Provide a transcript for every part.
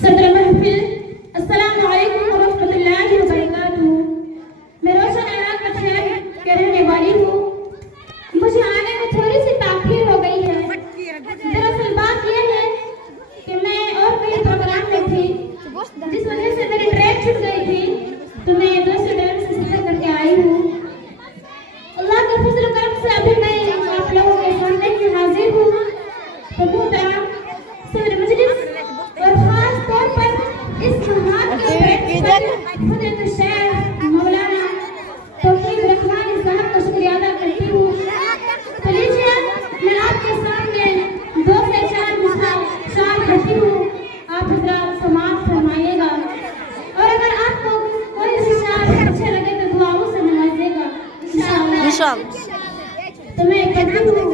सदर महफिल अस्सलामु अलैकुम व रहमतुल्लाहि व बरकातुहू। मैं रोशन इराक कठियार के रहने वाली हूँ। मुझे आने में थोड़ी सी ताख़ीर हो गई है। दरअसल बात यह है कि मैं और कई प्रोग्राम में थी, जिस वजह से मेरी ट्रेन छूट गई थी, तो मैं दूसरे ट्रेन से सफर करके आई हूँ। अल्लाह के फजल करम से अभी मैं आप लोगों के सामने ही हाजिर हूँ। तो मोहतरम सदर मजलिस और खास तौर पर इस महान के फजल शेख मौलाना तौफीक रहमान साहब का शुक्रिया अदा करती हूँ। तो लीजिए मैं आपके सामने 2 से 4 शार करती हूँ, आप हजरात समाअत फरमाइएगा और अगर आपको कोई भी शार अच्छे लगे तो दुआओं से नवाजिएगा इंशाअल्लाह। तो मैं करती हूँ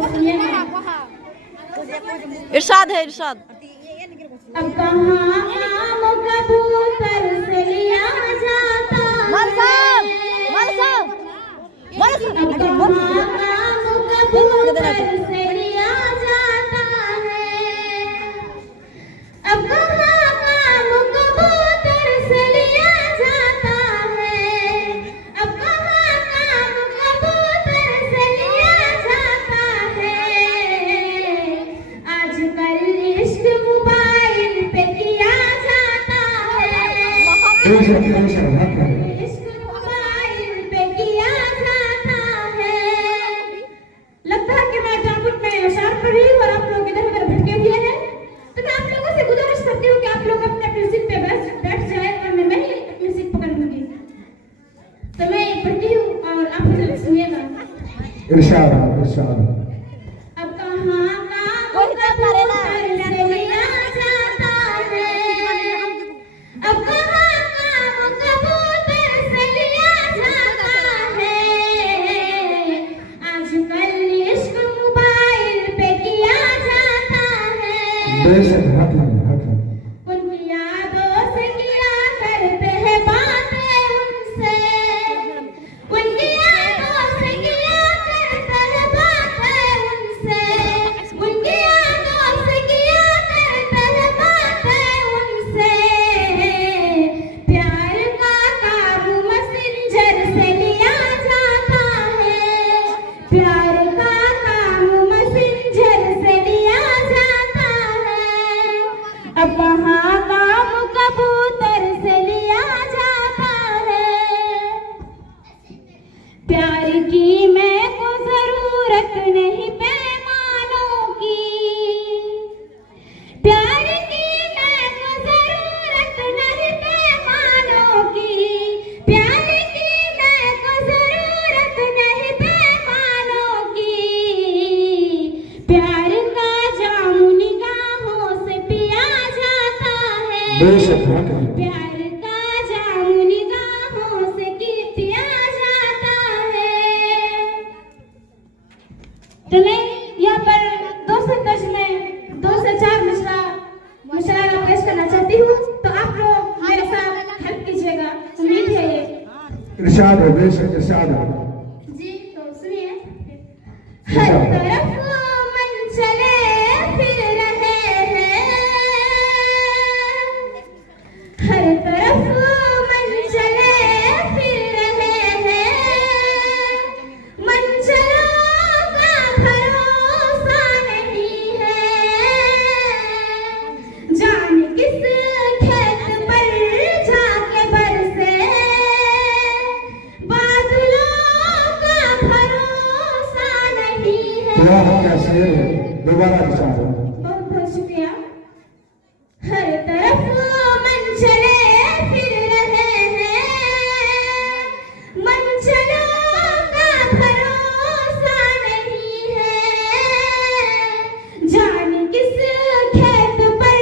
और सुनिएगा। इरशाद है इरशाद। अब कहाँ आम कबूतर से लिया जाता है, अब कहाँ आम कबूतर से लिया जाता है, अब कहाँ आम कबूतर से लिया जाता है, अब कहाँ आम कबूतर से लिया जाता है। आजकल इश्क मोबाइल पे किया जाता है, इश्क मोबाइल पे किया जाता है। लगता है कि मैं जामुन में अशार पढ़ रही हूँ और आप लोग इधर उधर भटके हुए हैं। तो मैं आप लोगों से गुजारिश करती हूँ कि आप लोग अपने अपनी सीट पे बैठ जाए और मैं ही अपनी सीट पकड़ लूंगी। तो मैं पढ़ती हूँ और आप मुझे सुनिएगा। इरशाद इरशाद। अब कहाँ कबूतर से लिया जाता है, अब कहाँ काम कबूतर से लिया जाता है। आजकल इश्क मोबाइल पे किया जाता है, बेशक हक है। उनकी यादों से किया करते हैं बातें उनसे, उनकी यादों से किया करते हैं बातें उनसे, उनकी यादों से किया करते हैं बातें उनसे। प्यार का काम मैसेंजर से लिया जाता है, प्यार का काम मैसेंजर से लिया जाता है, अब वहाँ काम कबूतर से लिया जाता है। प्यार की मैं को जरूरत नहीं पैमानों की, प्यार की मैं को जरूरत नहीं पैमानों की, प्यार की मैं को जरूरत नहीं पैमानों की। प्यार का जाम निगाहों से पिया जाता है, बेशक हक है। प्यार का जाम निगाहों से पिया जाता है। तो मैं यहाँ पर 2 से 10 में 2 से 4 मुशरा पेश करना चाहती हूँ, तो आप लोग मेरे साथ हेल्प कीजिएगा, उम्मीद है ये। इरशाद है, बेशक इरशाद है। जी तो सुनिए। हर तरफ मन चले फिर रहे हैं, हर तरफ मन चले फिर रहे हैं, मंजिलों का भरोसा नहीं है। जाने किस खेत पर जाके बरसे बादलों का भरोसा नहीं है। क्या हक का शेर है, दोबारा इरशाद है। बहुत बहुत शुक्रिया। हर तरफ मन चले फिर रहे हैं, मंजिलों का भरोसा नहीं है। जाने किस खेत पर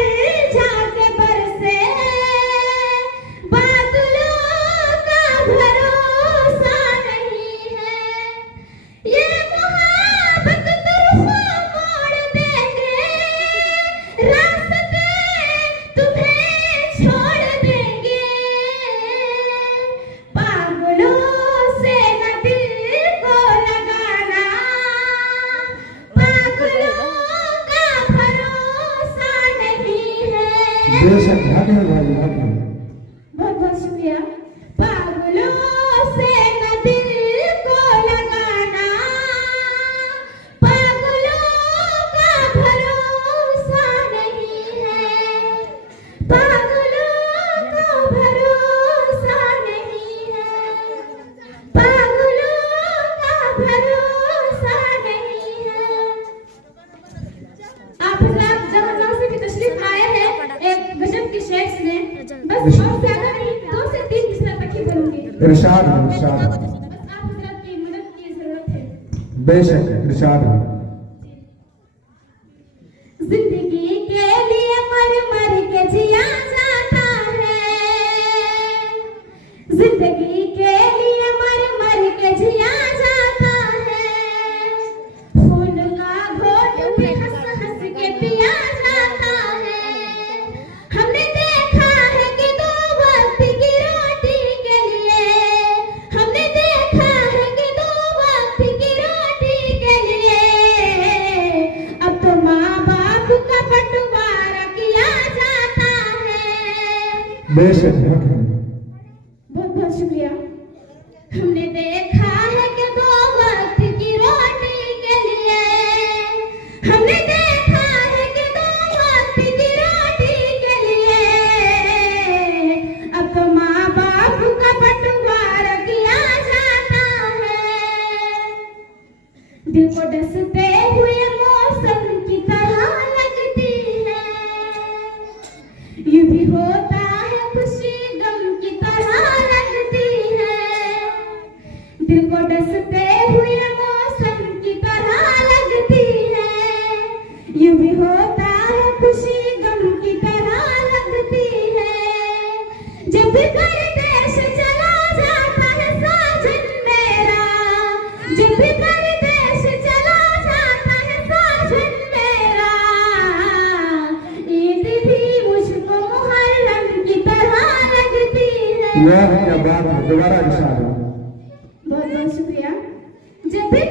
जाके बरसे बादलों का भरोसा नहीं है। ये मोहब्बत तुरफा मोड़ देंगे, बेशक भाग्य है भाई भाग्य है। बहुत बहुत शुक्रिया। पागलों से न दिल को लगाना, पागलों का भरोसा नहीं है, पागलों का भरोसा नहीं है, पागलों का भरोसा नहीं है। आप हजरात जहाँ से भी तशरीफ आए हैं, एक गजब की शेर सुने। बस और ज्यादा नहीं, 2 से 3 मिसरा तक ही बोलूंगी। इरशाद है इरशाद है। बस आप हजरात की मदद की जरूरत है। बेशक इरशाद है। जिंदगी के लिए मर मर के जिया जाता है, जिंदगी के लिए मर मर के जिया जाता है, खून का घोट भी हंस हंस के पिया जाता है। हमने देखा है कि 2 वक्त की रोटी के लिए, हमने देखा है कि 2 वक्त की रोटी के लिए अब तो माँ बाप का बंटवारा किया जाता है। बेशक भाग्य है। बहुत बहुत शुक्रिया। हमने देखा है कि 2 वक्त की रोटी के लिए, हमने देखा है कि 2 वक्त की रोटी के लिए अब तो माँ बाप का बंटवारा किया जाता है। दिल को डसते हुए मौसम की तरह लगती है, यूं भी होता है खुशी गम की तरह लगती है। दिल को डसते हुए मौसम की तरह लगती है, यूं भी होता है खुशी गम की तरह लगती है। जब परदेश चला जाता है साजन मेरा, जब परदेश चला जाता है साजन मेरा, ईद भी मुझको मुहर्रम की तरह लगती है। वाह क्या बात है। दोबारा इरशाद है। बहुत बहुत शुक्रिया। जब भी